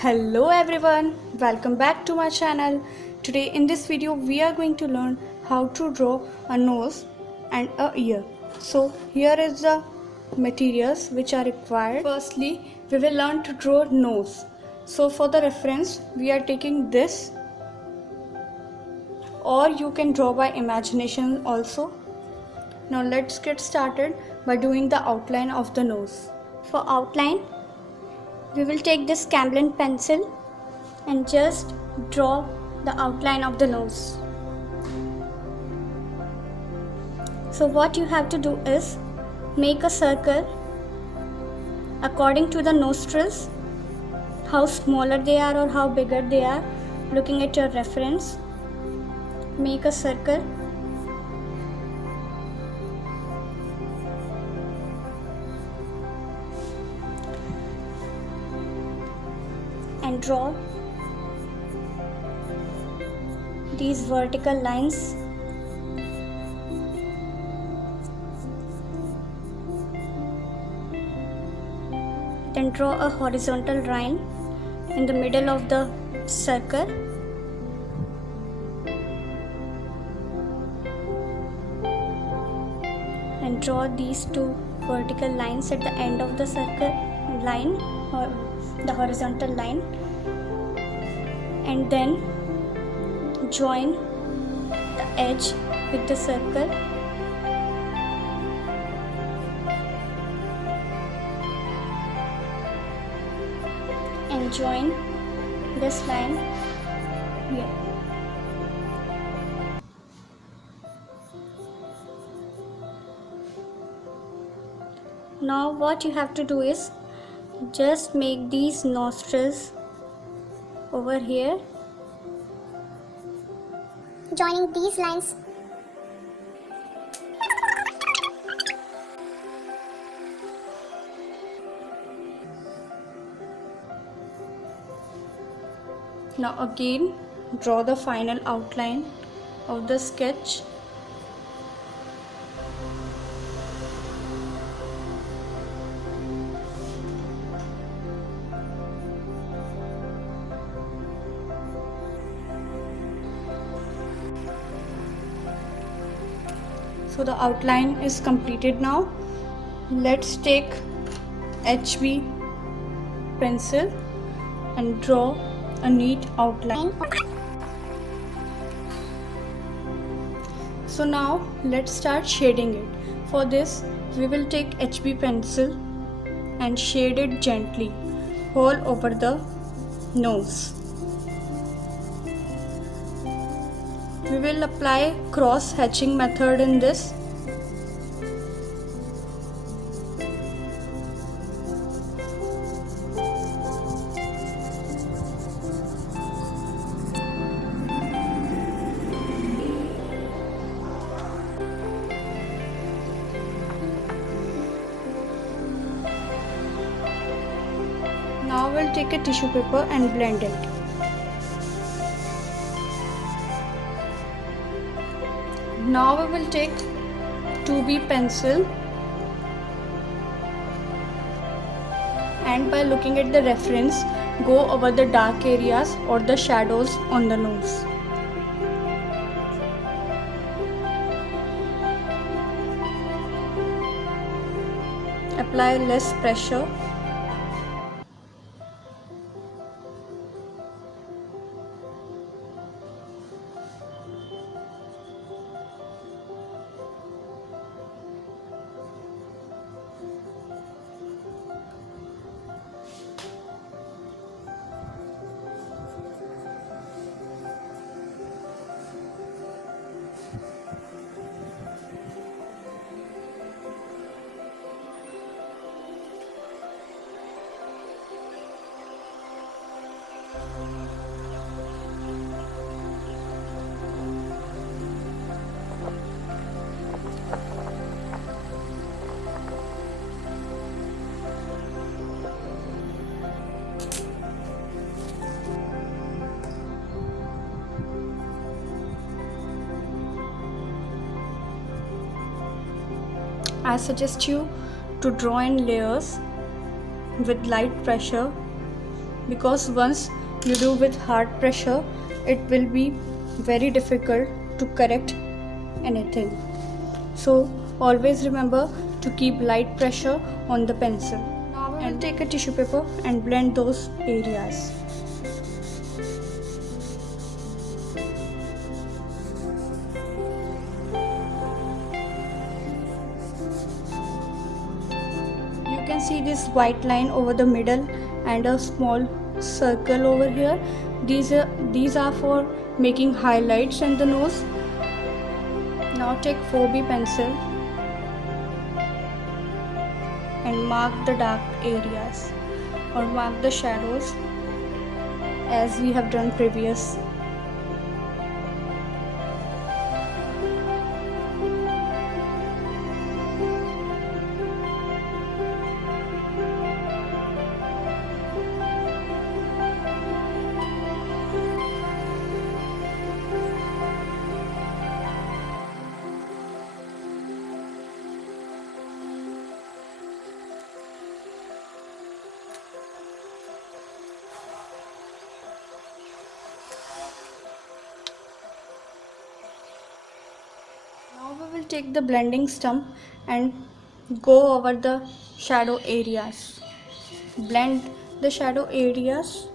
Hello everyone, welcome back to my channel. Today in this video we are going to learn how to draw a nose and a ear. So here is the materials which are required. Firstly, we will learn to draw nose. So for the reference we are taking this, or you can draw by imagination also. Now let's get started by doing the outline of the nose. For outline, we will take this Camlin pencil and just draw the outline of the nose. So what you have to do is make a circle according to the nostrils, how smaller they are or how bigger they are, looking at your reference. Make a circle. And draw these vertical lines. Then draw a horizontal line in the middle of the circle. And draw these two vertical lines at the end of the circle line or the horizontal line, and then join the edge with the circle and join this line here. Now what you have to do is just make these nostrils over here, joining these lines. Now again draw the final outline of the sketch. So the outline is completed now. Let's take HB pencil and draw a neat outline. So now let's start shading it. For this we will take HB pencil and shade it gently all over the nose. We will apply cross hatching method in this. Now we'll take a tissue paper and blend it. Now we will take 2B pencil and by looking at the reference, go over the dark areas or the shadows on the nose. Apply less pressure. I suggest you to draw in layers with light pressure because once you do with hard pressure, it will be very difficult to correct anything. So always remember to keep light pressure on the pencil. Now I will take a tissue paper and blend those areas. You can see this white line over the middle and a small circle over here. These are for making highlights in the nose. Now take 4B pencil and mark the dark areas or mark the shadows as we have done previous. Now we will take the blending stump and go over the shadow areas. Blend the shadow areas.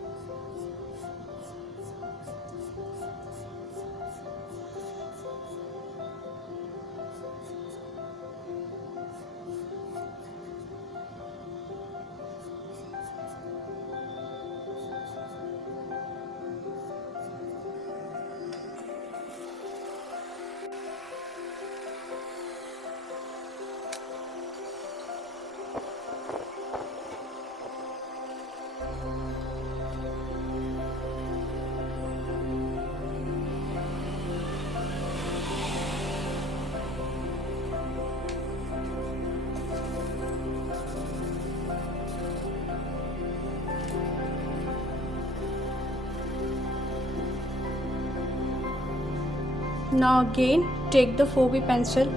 Now again take the 4B pencil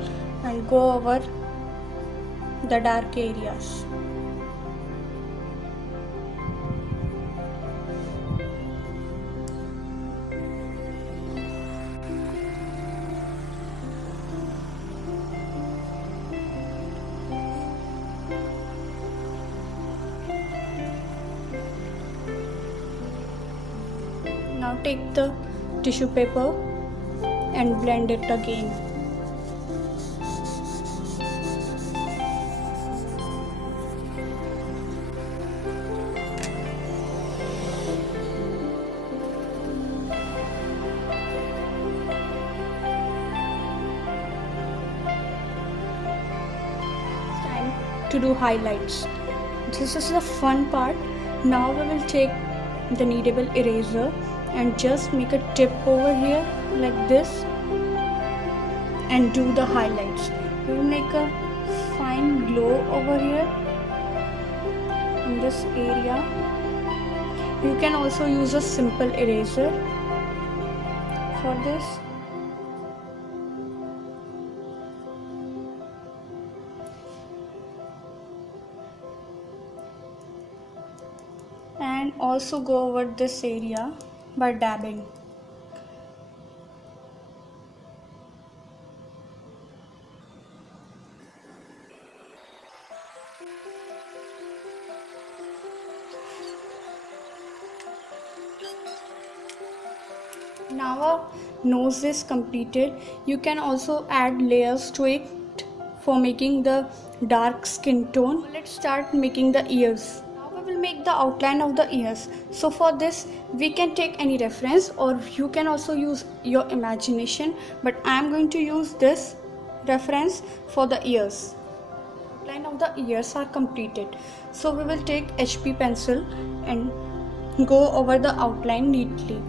and go over the dark areas. Now take the tissue paper and blend it again. It's time to do highlights. This is the fun part. Now we will take the kneadable eraser and just make a tip over here like this and do the highlights. We will make a fine glow over here in this area. You can also use a simple eraser for this. And also go over this area by dabbing. Now our nose is completed. You can also add layers to it for making the dark skin tone. Let's start making the ears. Now we will make the outline of the ears. So for this we can take any reference or you can also use your imagination, but I am going to use this reference for the ears. Outline of the ears are completed. So we will take HB pencil and go over the outline neatly.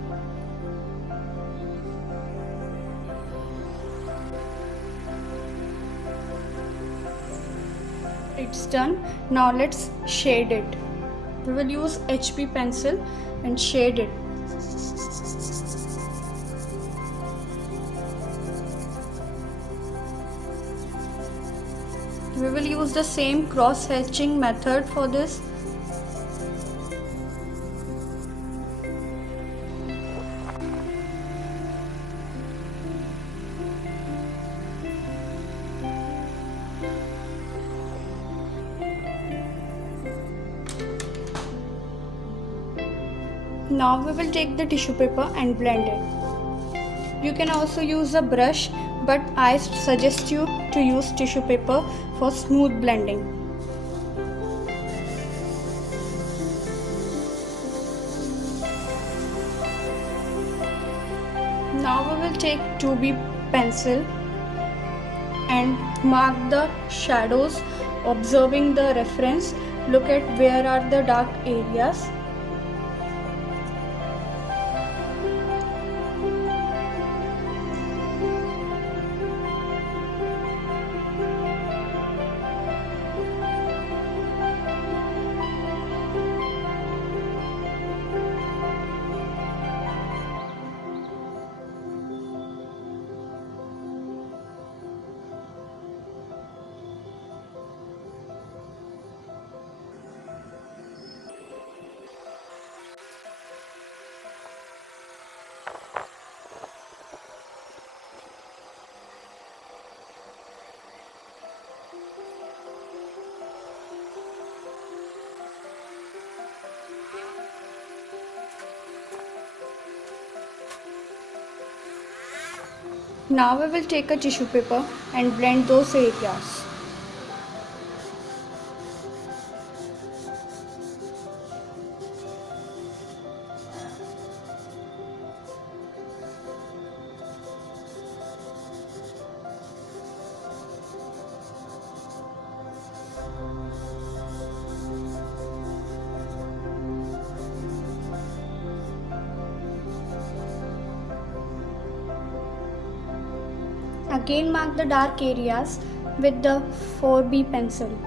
It's done. Now let's shade it. We will use HB pencil and shade it. We will use the same cross hatching method for this. Now we will take the tissue paper and blend it. You can also use a brush, but I suggest you to use tissue paper for smooth blending. Now we will take 2B pencil and mark the shadows, observing the reference. Look at where are the dark areas. Now we will take a tissue paper and blend those areas. Again mark the dark areas with the 4B pencil.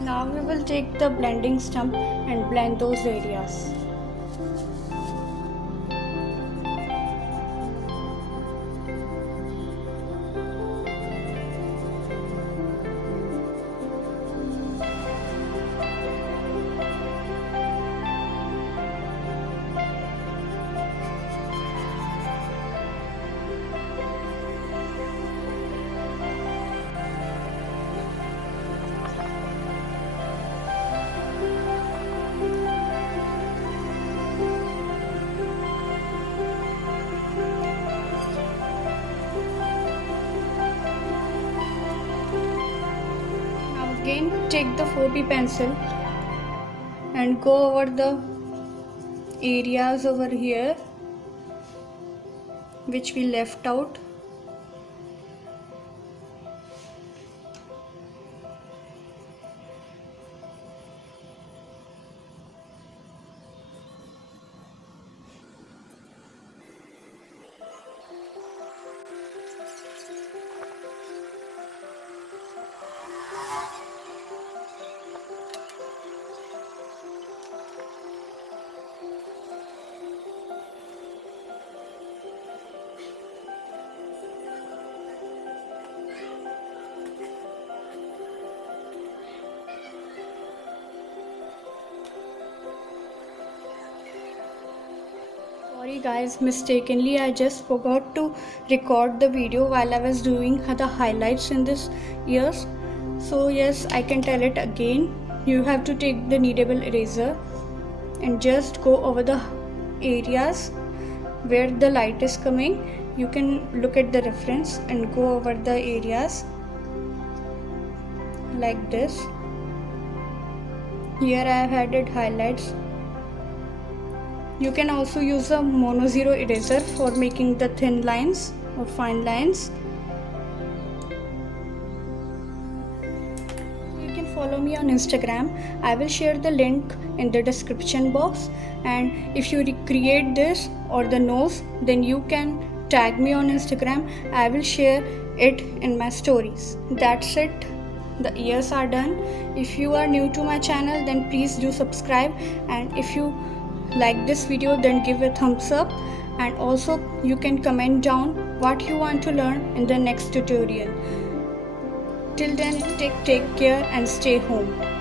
Now we will take the blending stump and blend those areas. Again take the 4B pencil and go over the areas over here which we left out. Sorry guys, mistakenly I just forgot to record the video while I was doing the highlights in this ears. So yes, I can tell it again. You have to take the kneadable eraser and just go over the areas where the light is coming. You can look at the reference and go over the areas like this. Here I have added highlights. You can also use a mono zero eraser for making the thin lines or fine lines. You can follow me on Instagram. I will share the link in the description box, and if you recreate this or the nose, then you can tag me on Instagram. I will share it in my stories. That's it. the ears are done. If you are new to my channel, then please do subscribe, and if you like this video, then give a thumbs up, and also you can comment down what you want to learn in the next tutorial. Till then, take care and stay home.